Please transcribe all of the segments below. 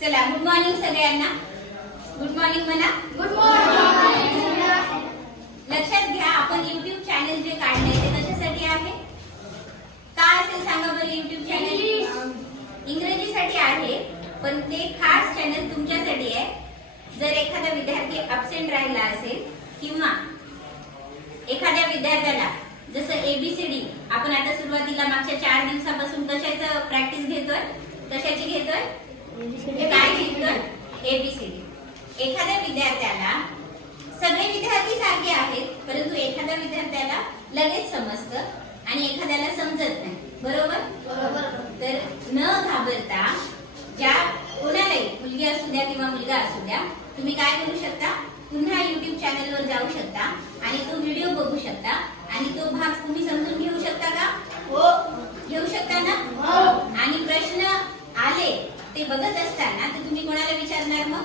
चला good morning सगळ्यांना. Good morning म्हणा. Good morning. लक्षात घ्या, आपण YouTube चॅनल जे काढले ते कशासाठी आहे? का असेल सांगा बरं. YouTube चॅनल इंग्रजीसाठी आहे, पण ते खास चॅनल तुमच्यासाठी आहे. जर एखादा विद्यार्थी अब्सेंट राहिला असेल किंवा एखाद्या विद्यार्थ्याला जसं ABCD आपण आता सुरुवातीला मागच्या 4 दिवसापासून कशाचं प्रॅक्टिस घेतोय, कशाची घेतोय, काय घेतोय, ABCD. एखाद्या विद्यार्थ्याला सगळे विद्यार्थी सारखे आहेत, परंतु एखाद्या विद्यार्थ्याला लगेच समजतं आणि एखाद्याला समजत नाही. बरोबर. तर न घाबरता ज्या कोणालाही मुलगी असू द्या किंवा मुलगा असू द्या, तुम्ही काय करू शकता, पुन्हा YouTube चॅनलवर जाऊ शकता आणि तो व्हिडिओ बघू शकता आणि तो भाग तुम्ही समजून घेऊ शकता का? हो. घेऊ शकता ना? हो. आणि प्रश्न आले ते बघत असताना तर तुम्ही कोणाला विचारणार मग?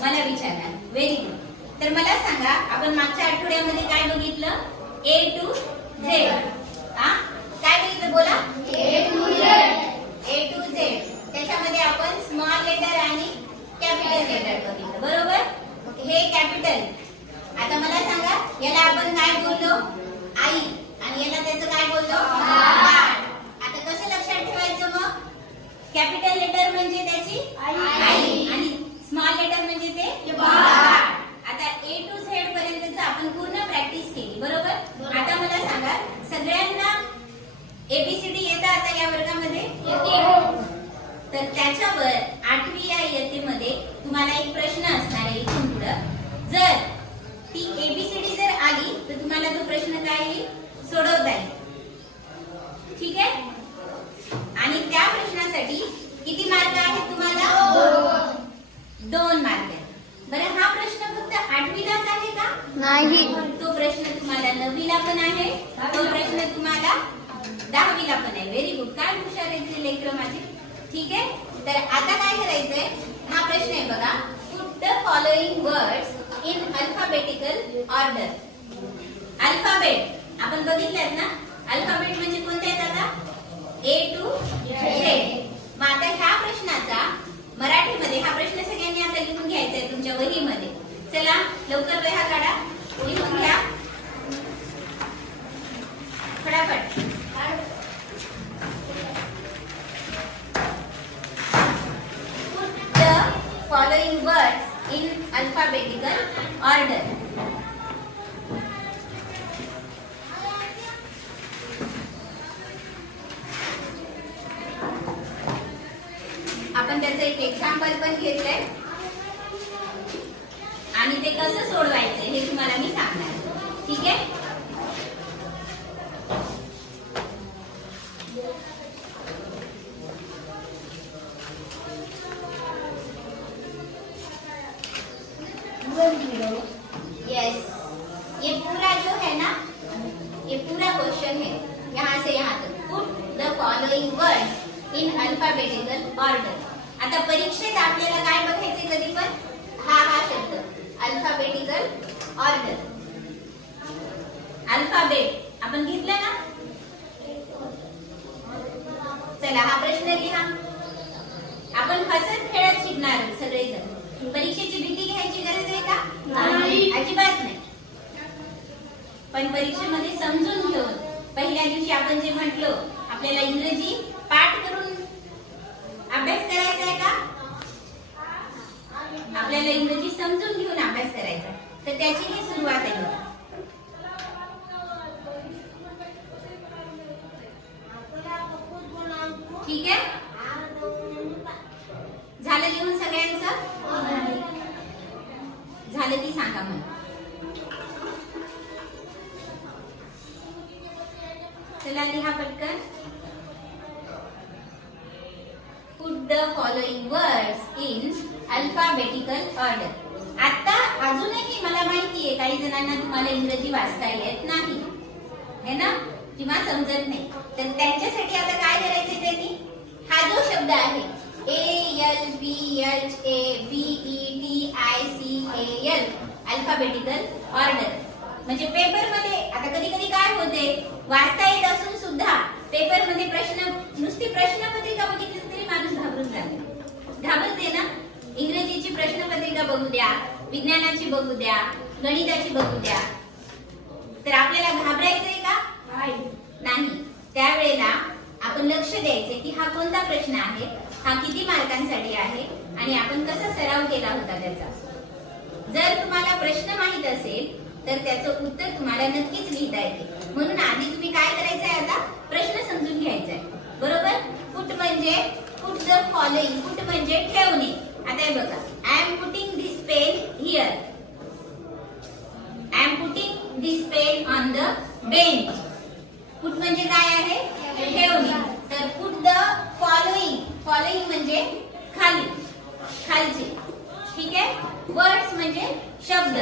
मला विचारणार. Very good. तर मला सांगा, आपण मागच्या आठवड्यामध्ये काय बघितलं? A to Z. काय बघितलं बोला? A to Z. A to Z. त्याच्यामध्ये आपण स्मॉल लेटर आणि कॅपिटल लेटर बघितलं. बरोबर. हे कॅपिटल. आता मला सांगा, याला आपण काय बोललो? आई. आणि याला त्याचं काय बोललो? बाळ. आता कसं लक्षात ठेवायचं मग? कॅपिटल लेटर म्हणजे त्याची आई आणि स्मॉल लेटर म्हणजे ते बाळ. आता A to Z पर्यंतच आपण पूर्ण प्रॅक्टिस केली. बरोबर. आता मला सांगा, सगळ्यांना ABCD येतं आता या वर्गामध्ये? तर त्याच्यावर 8वी या इयत्तेमध्ये तुम्हाला एक प्रश्न असणार आहे इथून पुढं. जर ती ABCD जर आली तर तुम्हाला तो प्रश्न काय येईल? सोडवता येईल. ठीक आहे. आणि त्या प्रश्नासाठी किती मार्क आहेत तुम्हाला? 2 मार्क आहेत. बरं, हा प्रश्न फक्त 8वीलाच आहे का? नाही. तो प्रश्न तुम्हाला 9वीला पण आहे, तो प्रश्न तुम्हाला 10वीला पण आहे. Very good. काय हुशार आहेत ते लेकरं माझे. ठीक आहे. तर आता काय करायचंय, हा प्रश्न आहे बघा. Put the following words in alphabetical order. Alphabet आपण बघितल्यात ना. अल्फाबेट म्हणजे कोणते आहेत आता? A to Z. मग आता ह्या प्रश्नाचा मराठीमध्ये हा प्रश्न सगळ्यांनी आता लिहून घ्यायचा आहे तुमच्या वहीमध्ये. चला लवकर वह्या काढा, लिहून घ्या फटाफट. Put the following words in alphabetical order. आपण त्याचं एक एक्झाम्पल पण घेतलंय आणि ते कसं सोडवायचं हे तुम्हाला मी सांगणार. ठीक आहे. यस, ये पूरा जो है ना, ये पूरा क्वेश्चन है यहाँ से यहाँ तक. Put the following words in alphabetical order. आता परीक्षेत आपल्याला काय बघायचे कधी पण? हा शब्द अल्फाबेटिकल ऑर्डर. अल्फाबेट आपण घेतला ना. चला हा प्रश्न लिहा. आपण हसत खेळत शिकणार आहोत सगळेजण. परीक्षेची भीती घ्यायची गरज आहे का? नाही. अजिबात नाही. पण परीक्षेमध्ये समजून घेऊन, पहिल्या दिवशी आपण जे म्हटलो, आपल्याला इंग्रजी पाठ करून अभ्यास करायचा आहे का? आपल्याला इंग्रजी समजून घेऊन अभ्यास करायचा. तर त्याची ही सुरुवात आहे. ठीक आहे. झालं लिहून सगळ्यांचं? झालं ती सांगा मला. चला लिहा पटकन. Put the following words in alphabetical order. आता अजूनही मला माहिती आहे काही जणांना तुम्हाला इंग्रजी वाचता येत नाही है ना, किंवा समजत नाही. तर त्यांच्यासाठी आता काय करायचंय त्यांनी, हा जो शब्द आहे ALPHABETICAL अल्फाबेटिकल ऑर्डर म्हणजे पेपर मध्ये आता कधी कधी काय होते, वाचता येत असून सुद्धा पेपर मध्ये प्रश्न नुसती प्रश्नपत्रिका बघितली तरी माणूस घाबरून जातो. विज्ञानाची बघू द्या, गणिताची बघू द्या, तर आपल्याला घाबरायचंय का? नाही. त्यावेळेला आपण लक्ष द्यायचे की हा कोणता प्रश्न आहे, हा किती मार्कांसाठी आहे आणि आपण कसा सराव केला होता त्याचा. जर तुम्हाला प्रश्न माहित असेल तर त्याचं उत्तर तुम्हाला नक्कीच लिहिता येते. म्हणून आधी तुम्ही काय करायचंय, आता प्रश्न समजून घ्यायचा आहे. बरोबर? पुट म्हणजे पुट द फॉलोइंग, पुट म्हणजे ठेवणे. आता हे बघा, I am putting this pen here, I am putting this pen on the bench. Put म्हणजे काय आहे? ठेवणे. तर पुट द फॉलोइंग, फॉलोइंग म्हणजे खाली, खालचे. ठीक आहे. वर्ड्स म्हणजे शब्द.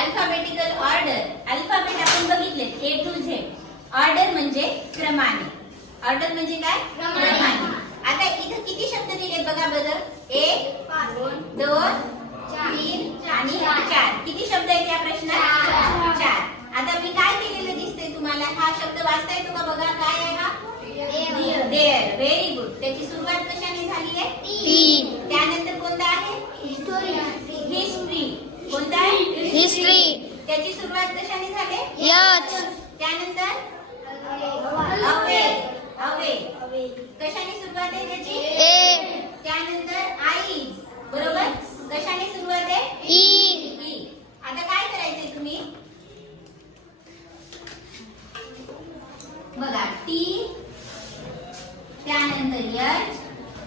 अल्फाबेटिकल ऑर्डर, अल्फाबेट आपण बघितले A to Z. ऑर्डर म्हणजे क्रमाने. ऑर्डर म्हणजे काय? क्रमाने. आता इथं किती शब्द दिले बघा बरं. 1 2 3 आणि 4. किती शब्द आहेत या प्रश्नात? 4. आता मी काय केलेलं दिसतंय तुम्हाला? हा शब्द वाचता येतो का बघा? काय आहे हा? देअर. Very good. त्याची सुरुवात कशाने झाली आहे? त्यानंतर कोणता आहे? हिस्ट्री. कोणता आहे? हिस्ट्री. त्याची सुरुवात कशाने झाली? यच. त्यानंतर अवे. अवे कशाने सुरुवात आहे त्याची? ए. त्यानंतर आईज. बरोबर. कशाने सुरुवात आहे? ई. आता काय करायचंय तुम्ही बघा. टी, त्यानंतर एच,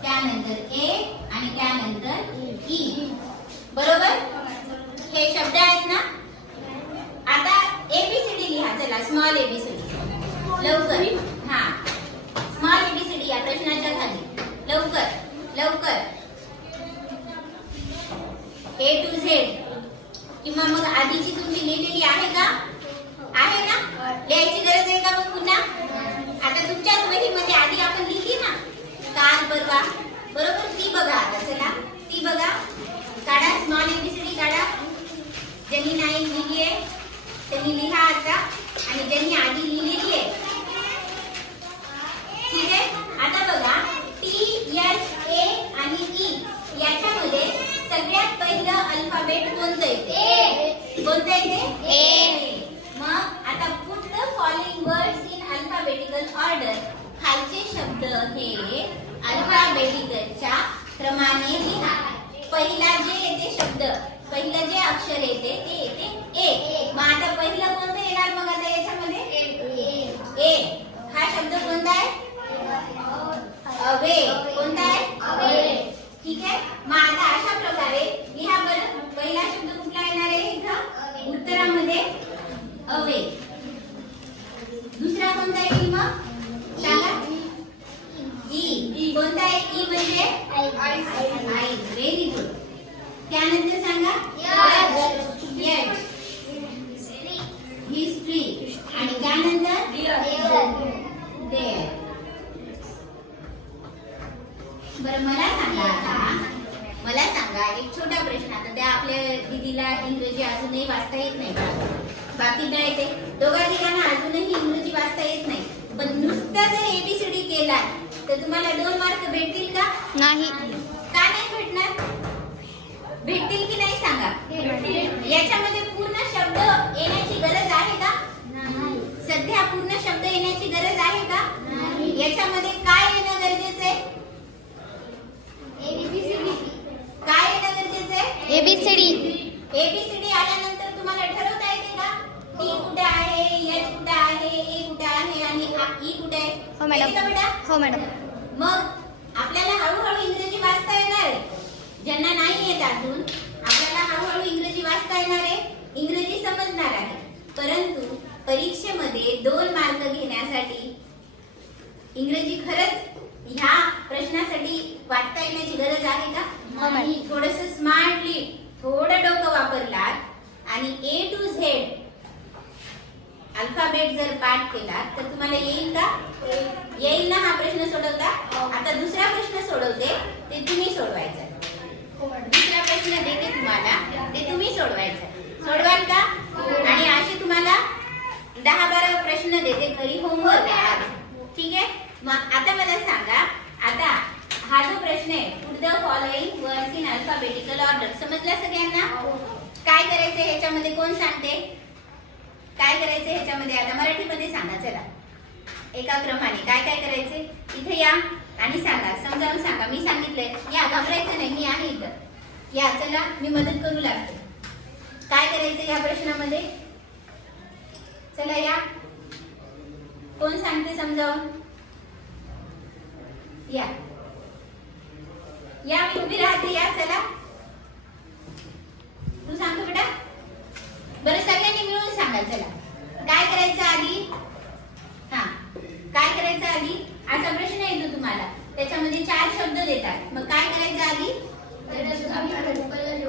त्यानंतर ए आणि त्यानंतर ई. बरोबर. हे शब्द आहेत ना. आता एबीसीडी लिहा. चला, स्मॉल एबीसीडी लवकर. हा, स्मॉल एबीसीडी या प्रश्नाच्या खाली लवकर लवकर. A to Z किंवा मग आधीची तुमची लिहिलेली आहे का? आहे ना. लिहायची गरज आहे का मग पुन्हा? आता तुमच्याच वहीमध्ये आधी आपण लिहिली ना काल परवा. बरोबर. ती बघा आता. चला ती बघा. काढा स्मॉल एबीसीडी काढा. ज्यांनी नाही लिहिली आहे त्यांनी लिहा आता, आणि ज्यांनी आधी लिहिलेली आहे. ठीक आहे. आता बघा, टी एच ए आणि ई याच्यामध्ये सगळ्यात पहिलं अल्फाबेट कोणतं येते? कोणतं येते? ए. मग आता put the following words in alphabetical order. खालचे शब्द हे अल्फाबेटिकलच्या क्रमाने लिहा. पहिला जे येते शब्द, पहिलं जे अक्षर येते ते येते ए. मग आता पहिलं कोणतं येणार मग आता याच्यामध्ये? ए. हा शब्द कोणता आहे? अवे. कोणता आहे? अवे. ठीक आहे. मग आता अशा प्रकारे लिहा बरं. पहिला शब्द कुठला येणार आहे इथं उत्तरामध्ये? अवे. दुसरा कोणता येईल मग? सांगा. ई. कोणता आहे? ई म्हणजे आई. Very good. त्यानंतर सांगा. यच. हिस्ट्री. आणि त्यानंतर देअर. बरं, मला सांगा आता, मला सांगा एक छोटा प्रश्न. आता त्या आपल्या दीदीला इंग्रजी अजूनही वाचता येत नाही का? बाकी काय येते? दोघा तिघांना अजूनही इंग्रजी वाचता येत नाही. पण नुसता जर एबीसीडी केला तर तुम्हाला 2 मार्क भेटतील का? नाही. का नाही भेटणार? भेटतील की नाही सांगा. याच्यामध्ये पूर्ण शब्द येण्याची गरज आहे का? सध्या पूर्ण शब्द येण्याची गरज आहे का? याच्यामध्ये काय येणं गरजेचं आहे? काय येणं गरजेचं आहे? एबीसीडी. एबीसीडी आल्यानंतर तुम्हाला ठरवता येते का टी कुठे आहे, एच कुठे आहे, ए कुठे आहे आणि ई कुठे आहे? हो मॅडम. येते का बेटा? हो मॅडम. मग आपल्याला हळूहळू इंग्रजी वाचता येणार आहे. ज्यांना नाही येत अजून, आपल्याला हळूहळू इंग्रजी वाचता येणार आहे, इंग्रजी समजणार आहे. परंतु परीक्षेमध्ये 2 मार्क घेण्यासाठी इंग्रजी खरंच ह्या प्रश्नासाठी वाचता येण्याची गरज आहे का? नाही. थोडंसं स्मार्टली थोडं डोकं वापरलात आणि A to Z अल्फाबेट जर पाठ केला तर तुम्हाला येईल का? येईल ना. हा प्रश्न सोडवता. आता दुसरा प्रश्न सोडवते, ते तुम्ही सोडवायचा. दुसरा प्रश्न देते तुम्हाला, ते तुम्ही सोडवायचा. सोडवाल का? आणि असे तुम्हाला 10-12 प्रश्न देते घरी होमवर्क. ठीक आहे. मग आता मला सांगा, आता हा जो प्रश्न आहे the following words in alphabetical order. समजलं सगळ्यांना? काय करायचं ह्याच्यामध्ये कोण सांगते? काय करायचं ह्याच्यामध्ये? आता मराठीमध्ये सांगा चला. एका क्रमाने काय काय करायचे? इथे या आणि सांगा, समजावून सांगा. मी सांगितलंय, या, घाबरायचं नाही, मी आहे इथं. या चला, मी मदत करू लागते. काय करायचं या प्रश्नामध्ये? चला या, कोण सांगते समजावून? या या, मी उभी राहते. या चला, तू सांगतो बेटा. बरं सगळ्यांनी मिळून सांगा. चला, काय करायचं आधी? हा, काय करायचं आधी? असा प्रश्न येतो तुम्हाला, त्याच्यामध्ये 4 शब्द देतात. मग काय करायचं आधी?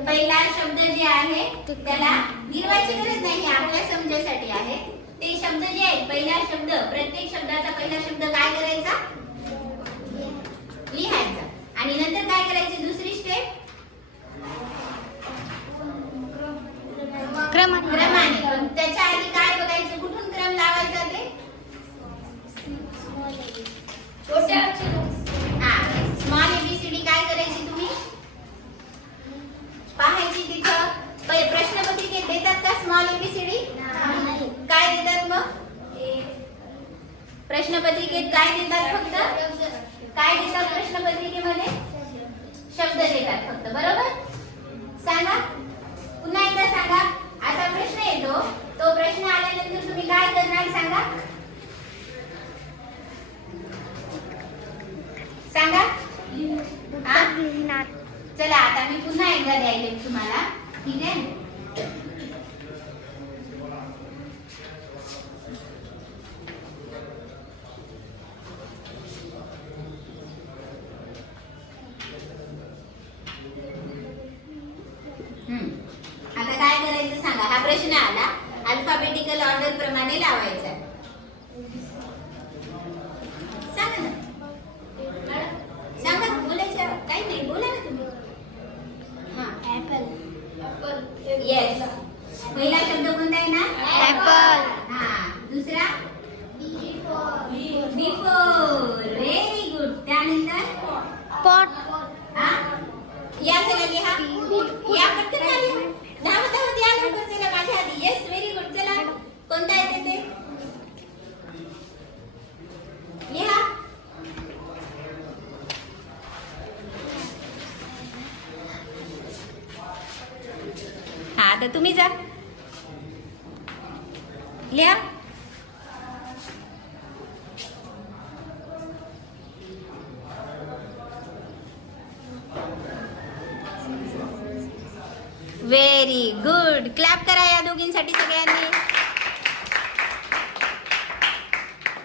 पहिला शब्द जे आहे त्याला गिरवायची गरज नाही, आपल्या समजासाठी आहे. ते शब्द जे आहेत, पहिला शब्द, प्रत्येक शब्दाचा पहिला शब्द काय करायचा? लिहायचा. आणि नंतर काय करायची दुसरी स्टेप? क्रमाने. पण त्याच्या आधी काय बघायचं? कुठून क्रम लावायचा ते? हा, स्मॉल एबीसीडी काय करायची तुम्ही? पाहायची तिथं. प्रश्नपत्रिकेत देतात का स्मॉल एबीसीडी? काय देतात मग? प्रश्नपत्रिकेत काय देतात? फक्त काय देतात प्रश्नपत्रिकेमध्ये? शब्द देतात फक्त, बरोबर? सांगा, पुन्हा एकदा सांगा. असा प्रश्न येतो, तो प्रश्न आल्यानंतर तुम्ही काय करणार सांगा? सांगा. चला, आता मी पुन्हा एकदा द्यायले तुम्हाला, ठीक आहे? आता काय करायचं सांगा. हा प्रश्न आला, अल्फाबेटिकल ऑर्डर प्रमाणे लावायचा. सांगा ना, सांगा, बोलायचं काही नाही, बोला ना तुम्ही. येस, पहिला शब्द कोणता आहे ना? ऍपल. हा, दुसरा? बिफोर. Very good. त्यानंतर पॉट. हा, या चला लिहा. या पटकन लिहा. धावत या लवकर. चला माझ्या आधी. Yes, very good. चला, कोणता येते ते लिहा. हा, आता तुम्ही जा, लिहा. Very good. क्लॅप करा या दोघींसाठी सगळ्यांनी.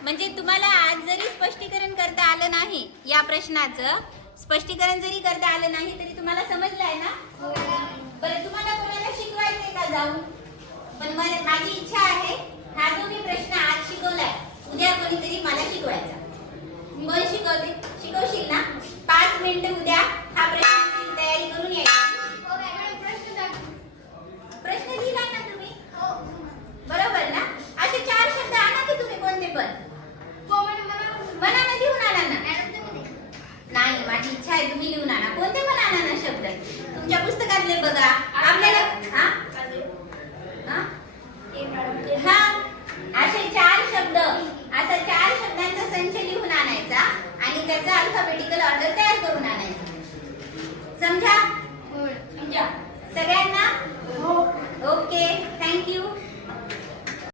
म्हणजे तुम्हाला आज जरी स्पष्टीकरण करता आलं नाही, या प्रश्नाचं स्पष्टीकरण जरी करता आलं नाही, तरी तुम्हाला समजलंय ना? बरं, तुम्हाला कोणाला शिकवायचंय का जाऊन? पण माझी इच्छा आहे, हा जो मी प्रश्न आज शिकवलाय, उद्या कोणीतरी मला शिकवायचा. कोण शिकवते? शिकवशील ना? 5 मिनिटं उद्या हा प्रश्नाची तयारी करून यायची. प्रश्न लिहिला ना तुम्ही? बरोबर ना? असे 4 शब्द आणा की तुम्ही, कोणते पण मनानं लिहून आणा ना. नाही, माझी इच्छा आहे तुम्ही लिहून आणा. कोणते पण आणा ना शब्द, तुमच्या पुस्तकातले बघा. आपल्याला हा, असे 4 शब्द, असा 4 शब्दांचा संच लिहून आणायचा आणि त्याचा अल्फाबेटिकल ऑर्डर तयार करून आणायचा. समजा? सगळ्यांना